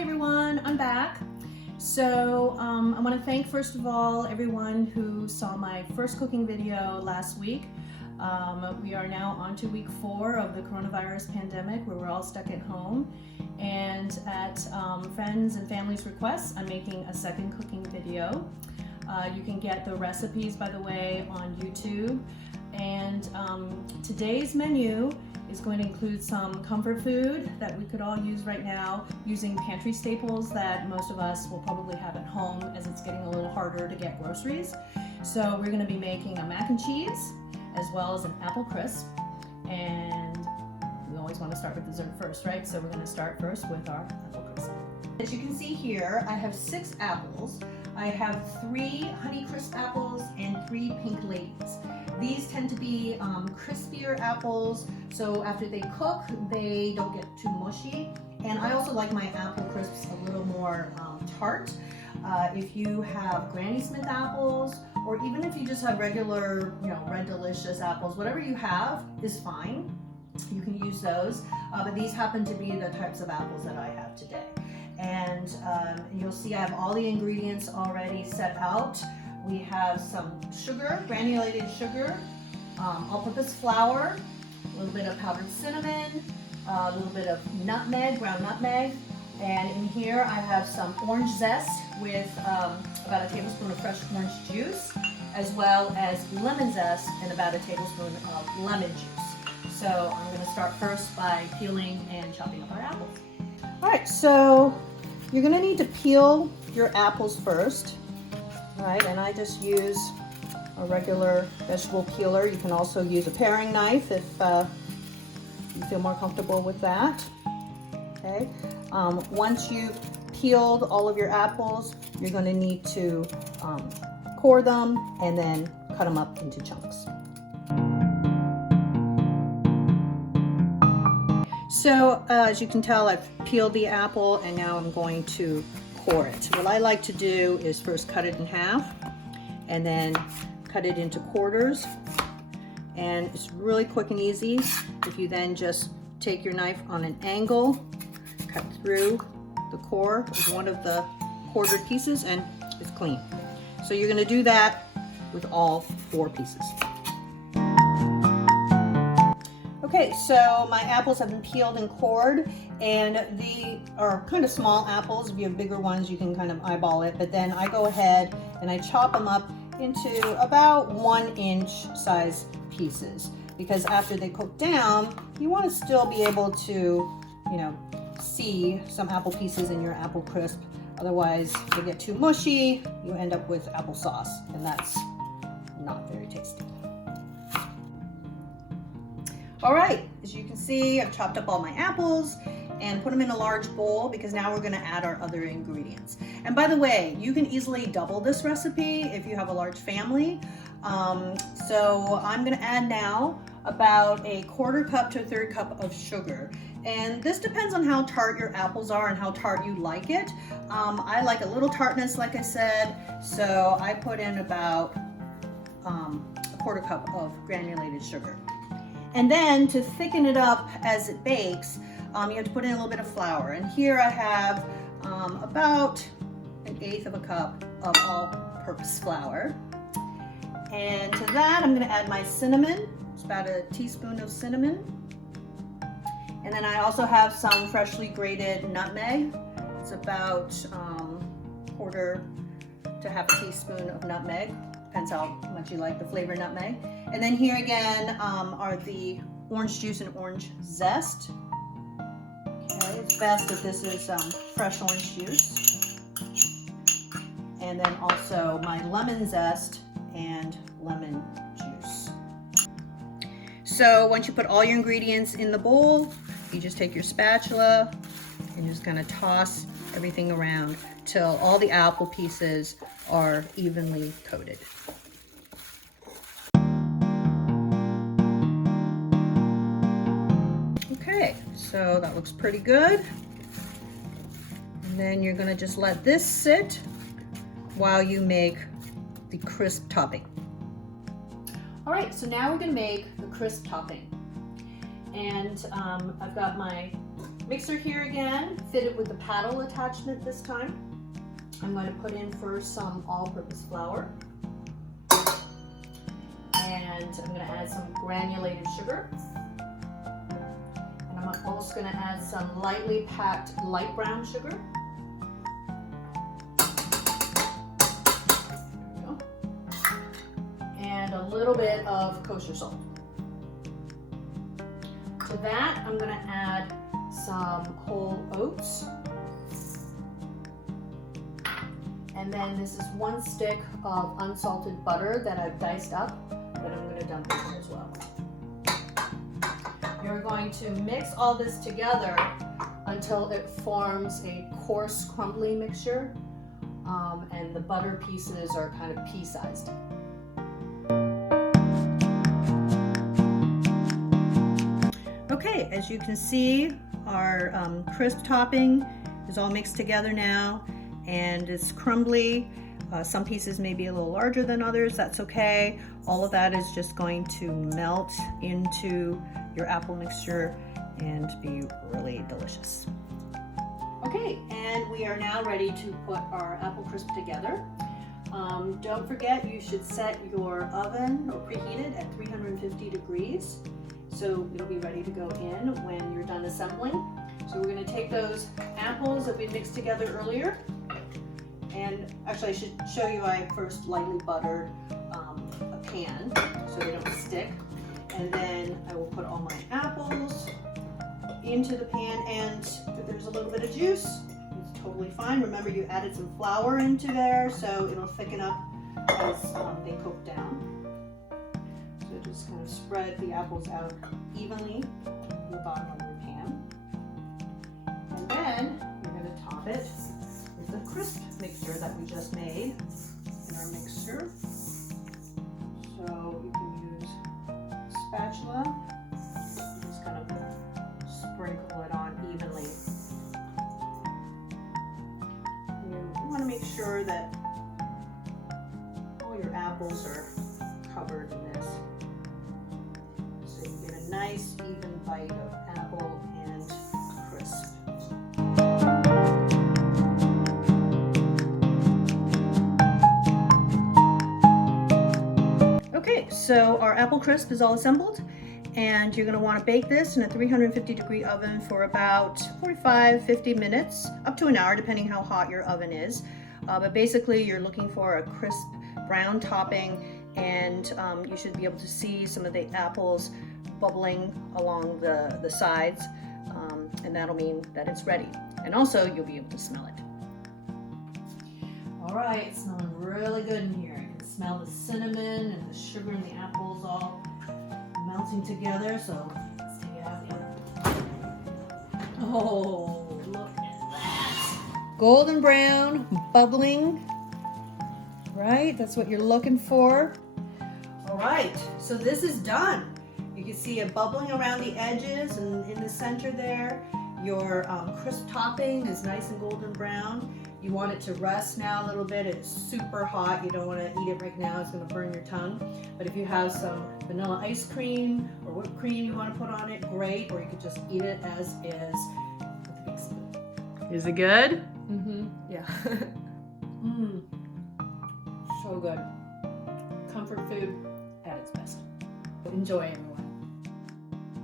Hi everyone, I'm back. So I want to thank first of all everyone who saw my first cooking video last week. We are now on to week 4 of the coronavirus pandemic where we're all stuck at home, and at friends and family's requests I'm making a second cooking video. You can get the recipes, by the way, on YouTube, and today's menu is going to include some comfort food that we could all use right now using pantry staples that most of us will probably have at home as it's getting a little harder to get groceries. So we're going to be making a mac and cheese as well as an apple crisp, and we always want to start with dessert first, right? So we're going to start first with our apple crisp. As you can see here, I have 6 apples. I have 3 Honeycrisp apples and 3 Pink Ladies. These tend to be crispier apples, so after they cook, they don't get too mushy. And I also like my apple crisps a little more tart. If you have Granny Smith apples, or even if you just have regular, Red Delicious apples, whatever you have is fine. You can use those, but these happen to be the types of apples that I have today. And you'll see I have all the ingredients already set out. We have some sugar, granulated sugar, all-purpose flour, a little bit of powdered cinnamon, a little bit of nutmeg, ground nutmeg, and in here I have some orange zest with about a tablespoon of fresh orange juice, as well as lemon zest and about a tablespoon of lemon juice. So I'm going to start first by peeling and chopping up our apples. All right, so you're going to need to peel your apples first. All right, and I just use a regular vegetable peeler. You can also use a paring knife if you feel more comfortable with that. Okay. Once you've peeled all of your apples, you're going to need to core them and then cut them up into chunks. So as you can tell, I've peeled the apple and now I'm going to core it. What I like to do is first cut it in half and then cut it into quarters, and it's really quick and easy if you then just take your knife on an angle, cut through the core of one of the quartered pieces, and it's clean. So you're going to do that with all 4 pieces. Okay, so my apples have been peeled and cored, and they are kind of small apples. If you have bigger ones, you can kind of eyeball it, but then I go ahead and I chop them up into about 1-inch size pieces, because after they cook down, you want to still be able to, see some apple pieces in your apple crisp. Otherwise, they get too mushy, you end up with applesauce, and that's not very tasty. All right, as you can see, I've chopped up all my apples and put them in a large bowl, because now we're going to add our other ingredients. And by the way, you can easily double this recipe if you have a large family. So I'm going to add now about a 1/4 cup to a 1/3 cup of sugar. And this depends on how tart your apples are and how tart you like it. I like a little tartness, like I said, so I put in about a 1/4 cup of granulated sugar. And then to thicken it up as it bakes, you have to put in a little bit of flour. And here I have about 1/8 of a cup of all-purpose flour. And to that, I'm going to add my cinnamon. It's about a teaspoon of cinnamon. And then I also have some freshly grated nutmeg. It's about 1/4 to 1/2 teaspoon of nutmeg. Depends how much you like the flavor nutmeg. And then here again are the orange juice and orange zest. Okay, it's best if this is fresh orange juice. And then also my lemon zest and lemon juice. So once you put all your ingredients in the bowl, you just take your spatula and just kind of toss everything around till all the apple pieces are evenly coated. Okay, so that looks pretty good. And then you're going to just let this sit while you make the crisp topping. All right, so now we're going to make the crisp topping. And I've got my Mixer here again, fitted with the paddle attachment this time. I'm going to put in first some all-purpose flour. And I'm going to add some granulated sugar. And I'm also going to add some lightly packed light brown sugar. There we go. And a little bit of kosher salt. To that, I'm going to add some whole oats. And then this is 1 stick of unsalted butter that I've diced up that I'm going to dump in here as well. You're going to mix all this together until it forms a coarse, crumbly mixture, and the butter pieces are kind of pea-sized. Okay, as you can see, our crisp topping is all mixed together now, and it's crumbly. Some pieces may be a little larger than others, that's okay. All of that is just going to melt into your apple mixture and be really delicious. Okay, and we are now ready to put our apple crisp together. Don't forget, you should set your oven or preheat it at 350 degrees. So it'll be ready to go in when you're done assembling. So we're going to take those apples that we mixed together earlier. And actually, I should show you, I first lightly buttered a pan so they don't stick. And then I will put all my apples into the pan, and if there's a little bit of juice, it's totally fine. Remember, you added some flour into there, so it'll thicken up as they cook down. So just kind of spread the apples out evenly on the bottom of your pan. And then you're going to top it with the crisp mixture that we just made in our mixer. So you can use a spatula, just kind of sprinkle it on evenly. You want to make sure that all your apples are covered in this, so you get a nice even bite of apple and crisp. Okay, so our apple crisp is all assembled, and you're going to want to bake this in a 350 degree oven for about 45-50 minutes, up to an hour depending how hot your oven is. But basically you're looking for a crisp brown topping, and you should be able to see some of the apples bubbling along the sides, and that'll mean that it's ready. And also you'll be able to smell it. All right, it's smelling really good in here. You can smell the cinnamon and the sugar and the apples all melting together, so let's take it out here. Oh, look at that. Golden brown, bubbling, right? That's what you're looking for. All right, so this is done. You can see it bubbling around the edges and in the center there. Your crisp topping is nice and golden brown. You want it to rest now a little bit. It's super hot. You don't want to eat it right now. It's going to burn your tongue. But if you have some vanilla ice cream or whipped cream you want to put on it, great. Or you could just eat it as is with a big spoon. Is it good? Mm-hmm. Yeah. So good. Comfort food at its best. Enjoy, everyone.